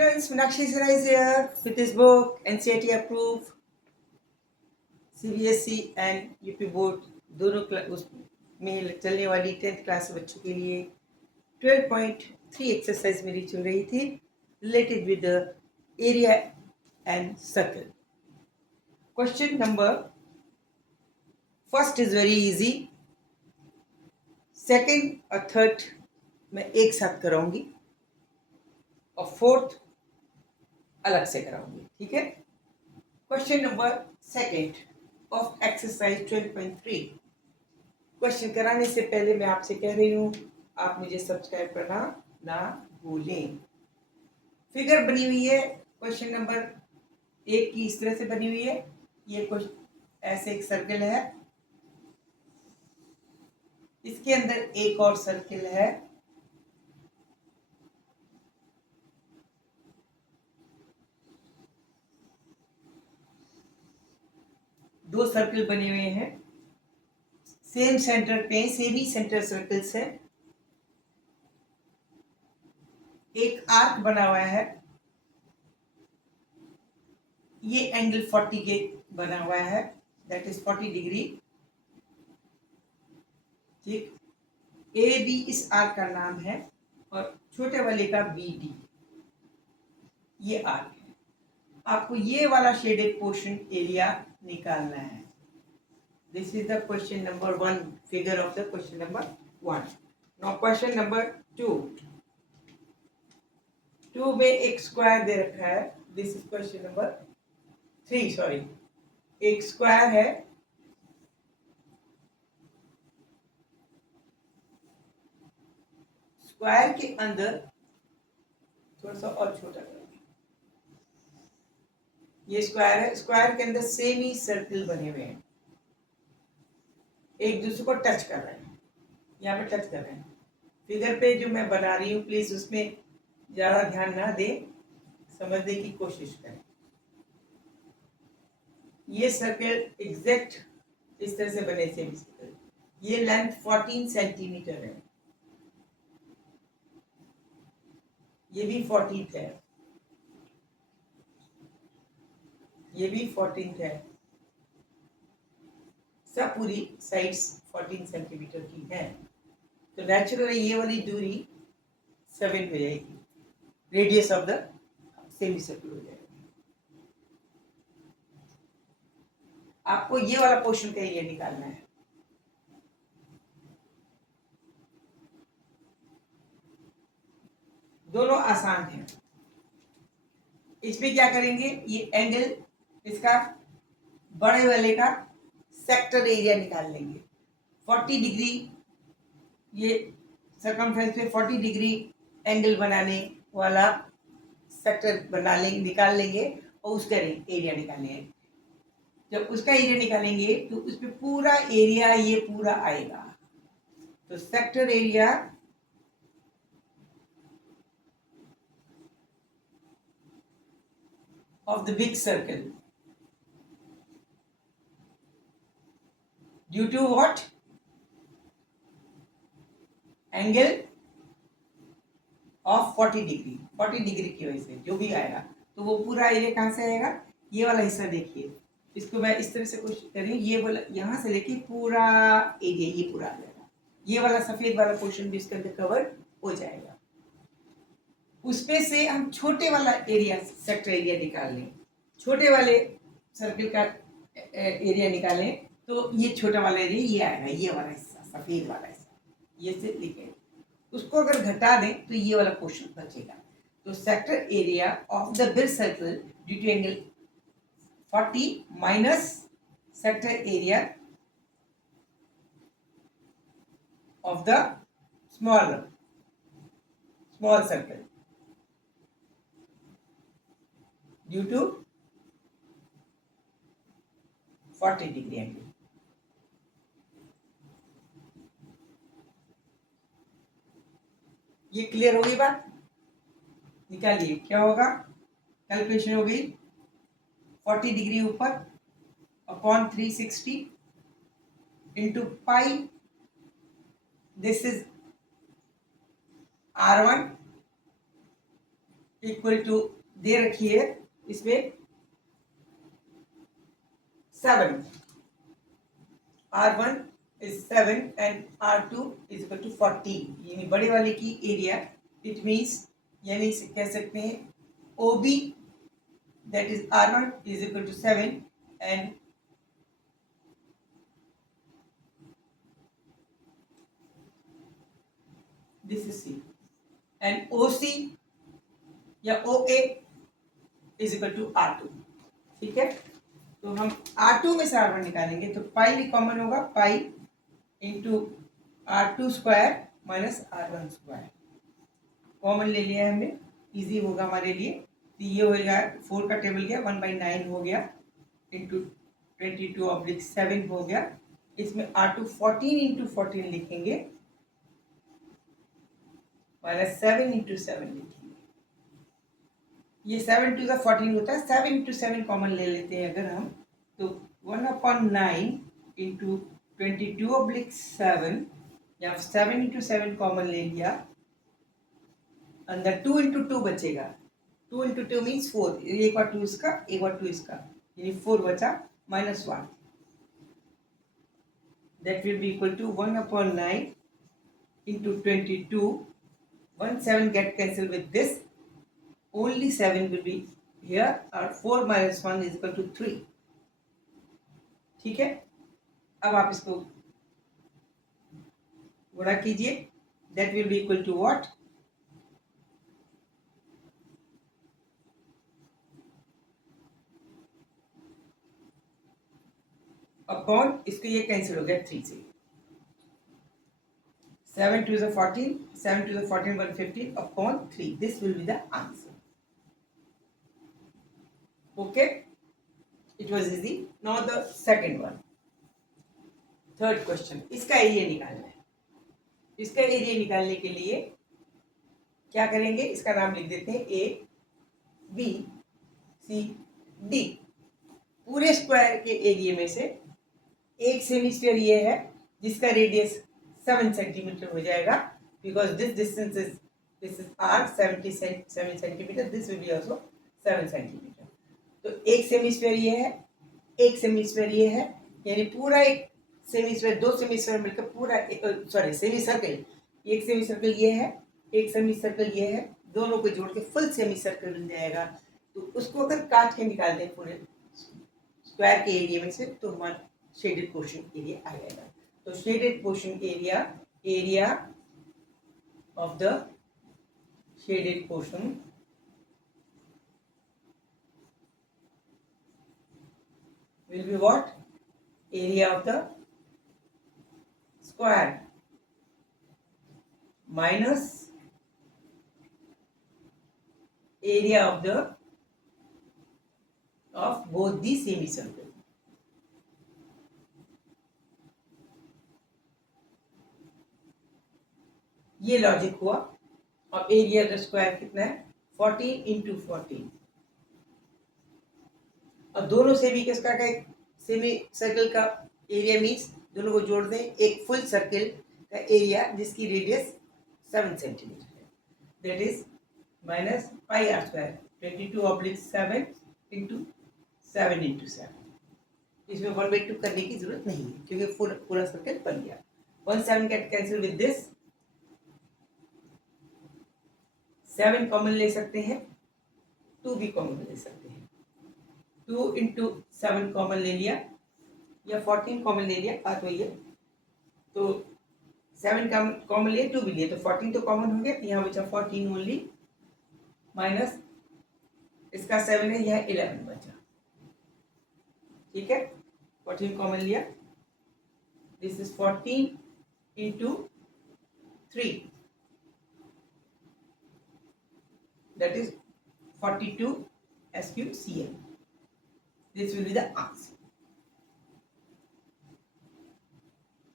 students, Meenakshi Sinha is here with his book NCERT approved CBSE and UP board दोनों उसमें चलने वाली 10th class बच्चों के लिए 12.3 एक्सरसाइज मेरी चल रही थी related with the area and circle. Question number first is very easy, second और थर्ड मैं एक साथ कराऊंगी और फोर्थ अलग से कराऊंगी. ठीक है. Question number second of exercise 12.3. Question कराने से पहले मैं आपसे कह रही हूँ आप मुझे सब्सक्राइब करना ना भूलें. फिगर बनी हुई है क्वेश्चन नंबर एक की, इस तरह से बनी हुई है. ये कुछ ऐसे एक सर्कल है, इसके अंदर एक और सर्कल है, दो सर्कल बने हुए हैं सेम सेंटर पे, सेम ही सेंटर सर्कल्स है. एक आर्क बना हुआ है, ये एंगल 40 के बना हुआ है, दैट इज 40 डिग्री. ठीक. ए बी इस आर्क का नाम है और छोटे वाले का बी डी, ये आर्क है. आपको ये वाला शेडेड पोर्शन एरिया निकालना है. This is the question number 1, figure of the question number 1. Now question number 2 में एक स्क्वायर दे रखा है. This is question number 3, sorry. एक स्क्वायर है, स्क्वायर के अंदर थोड़ा सा और छोटा करेंगे. ये स्क्वायर है, स्क्वायर के अंदर सेम ही सर्कल बने हुए हैं, एक दूसरे को टच कर रहे हैं, यहाँ पे टच कर रहे हैं. फिगर पे जो मैं बना रही हूँ प्लीज उसमें ज्यादा ध्यान ना दें, समझने की कोशिश करें. ये सर्कल एग्जैक्ट इस तरह से बने सेम सर्कल. ये लेंथ 14 सेंटीमीटर है, ये भी 14 है, ये भी 14 है. सब पूरी साइड्स 14 सेंटीमीटर की है, तो नेचुरली ये वाली दूरी 7 हो जाएगी. Radius of the semi circle हो जाएगा. आपको ये वाला पोर्शन का एरिया निकालना है. दोनों आसान है. इसमें क्या करेंगे, ये एंगल इसका बड़े वाले का सेक्टर एरिया निकाल लेंगे. 40 डिग्री ये सर्कमफ्रेंस पे 40 डिग्री एंगल बनाने वाला सेक्टर बना लेंगे, निकाल लेंगे और उसका एरिया निकालेंगे. जब उसका एरिया निकालेंगे तो उसमें पूरा एरिया ये पूरा आएगा. तो sector area of the big circle due to what? Angle of 40 degree. 40 degree की वजह से जो भी आएगा तो वो पूरा एरिया कहाँ से आएगा, ये वाला हिस्सा देखिए. इसको मैं इस तरह से कोशिश करें, ये वाला यहाँ से लेके पूरा एरिया ये पूरा आ जाएगा. ये वाला सफेद वाला पोर्शन भी इसके अंदर कवर हो जाएगा. उसमें से हम छोटे वाला एरिया सेक्टर एरिया निकाल लें. छोटे वाले सर्कल का एरिया निकालें तो ये छोटा वाला एरिया ये आएगा, ये वाला हिस्सा सफेद वाला हिस्सा ये से लिखे. उसको अगर घटा दें तो ये वाला पोर्शन बचेगा. तो sector area of the big circle due to angle 40 minus sector area of the small circle due to 40 degree angle. ये क्लियर हो गई बात. निकालिए क्या होगा. कैलकुलेशन हो गई 40 डिग्री ऊपर upon 360 into pi. This is R1 equal to दे रखी है इसमें 7, R1 is 7 and R2 is equal to 14, यानी बड़े वाले की एरिया इट मीन्स यानी कह सकते हैं OB that is R1 is equal to 7 and this is C and OC या OA is equal to R2, ठीक है। तो हम R2 में से R1 निकालेंगे तो पाई भी कॉमन होगा, pi into R2 square minus R1 square common ले लिया है हमने, इजी होगा हमारे लिए। तो ये हो गया 4 का टेबल गया 1/9 हो गया इंटू 22/7 हो गया। इसमें R2 14 इंटू 14 लिखेंगे माइनस 7 इंटू 7 लिखेंगे। ये 7 टू द 14 होता है, 7 इंटू 7 कॉमन ले लेते हैं अगर हम तो 1/9 इंटू 22/7 या 7 इंटू 7 कॉमन ले लिया, अंदर 2 इंटू 2 बचेगा, 2 इंटू 2 मीन्स 4, एक बार 2 इसका एक बार 2 इसका यानी 4 बचा minus 1, that will be equal to 1/9 into 22, 1 7 get cancelled with this, only 7 will be here और 4 minus 1 is equal to 3, ठीक है। अब आप इसको गुणा कीजिए, that will be equal to what, upon इसको ये कैंसिल हो गया 3 से, 7 to the 14, 7 to the 14 115 upon 3, this will be the answer. Okay, it was easy. Now the second one, third question, इसका एरिया निकालना है। इसका एरिया निकालने के लिए क्या करेंगे, इसका नाम लिख देते हैं A B C D। पूरे स्क्वायर के एरिया में से एक सेमीस्फीयर ये है जिसका रेडियस 7 सेंटीमीटर हो जाएगा, because this distance is this is R 77 centimetre, this will be also 7 centimetre. तो एक सेमीस्फीयर ये है, एक सेमीस्फीयर ये है, यानी पूरा एक सेमीस्फीयर, दो सेमीस्फीयर मिलकर पूरा सॉरी सेमी सर्कल, एक सेमी सर्कल ये है, एक सेमी सर्कल ये है, दोनों को जोड़ के फुल सेमी सर्कल बन जाएगा। तो उसको अगर काट के निकाल दें पूरे स्क्वायर के एरिया में से तो हमारा शेडेड पोर्शन एरिया आ जाएगा। तो shaded portion area, area of the shaded portion will be what, area of the square minus area of the of both the semicircle। ये लॉजिक हुआ। अब एरिया ऑफ द स्क्वायर कितना है, 14 into 14, और दोनों semi के स्क्वायर का एक सेमी सर्कल का एरिया मीन्स दोनों को जोड़ दें, एक फुल सर्कल का एरिया जिसकी रेडियस 7 सेंटीमीटर है, that is minus pi r square 22/7 into 7 into 7। इसमें 1/2 करने की जरूरत नहीं है क्योंकि पूरा सर्कल बन गया। 1 7 get cancel with this, 7 common ले सकते हैं, 2 भी कॉमन ले सकते हैं, 2 इंटू 7 कॉमन ले लिया या 14 कॉमन ले लिया, बात वही है। तो 7 कॉमन लिए, 2 भी लिए, तो 14 तो कॉमन हो गया, यहाँ बचा 14 ओनली, माइनस इसका 7 है, यह 11 बचा, ठीक है। 14 कॉमन लिया, this is 14 into 3, that is 42 SQCM। This will be the answer।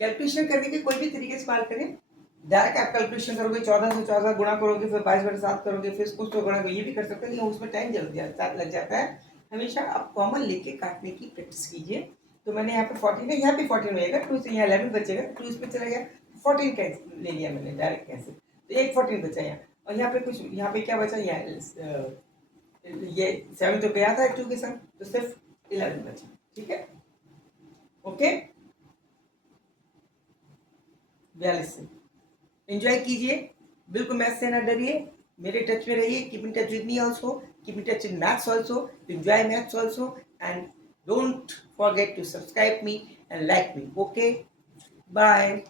Calculation करने के कोई भी तरीके से इस्तेमाल करें, डायरेक्ट आप कैलकुलेशन करोगे 14 से 14 गुणा करोगे, फिर 22/7 करोगे, फिर कुछ तो गुणा करोगे, ये भी कर सकते हैं, लेकिन उसमें टाइम लग जाता है। हमेशा आप कॉमन लेके काटने की प्रैक्टिस कीजिए। तो मैंने यहाँ पे 14 है, यहाँ पे 14 होएगा, 2 से यहाँ 11 बचेगा, 2 इसमें चला गया, 14 कैंसिल ले लिया मैंने डायरेक्ट कैंसिल, तो एक 14 बचा यहाँ, और यहाँ पे कुछ, यहाँ पे क्या बचा, ये 7 तो गया था 2 के साथ, तो सिर्फ 11 बचा। ठीक है, ओके, 42 से एंजॉय कीजिए, बिल्कुल मैथ से ना डरिए, मेरे टच में रहिए, keep in touch with me also, keep in touch with maths also, enjoy maths also, and don't forget to subscribe me and like me. Okay, bye.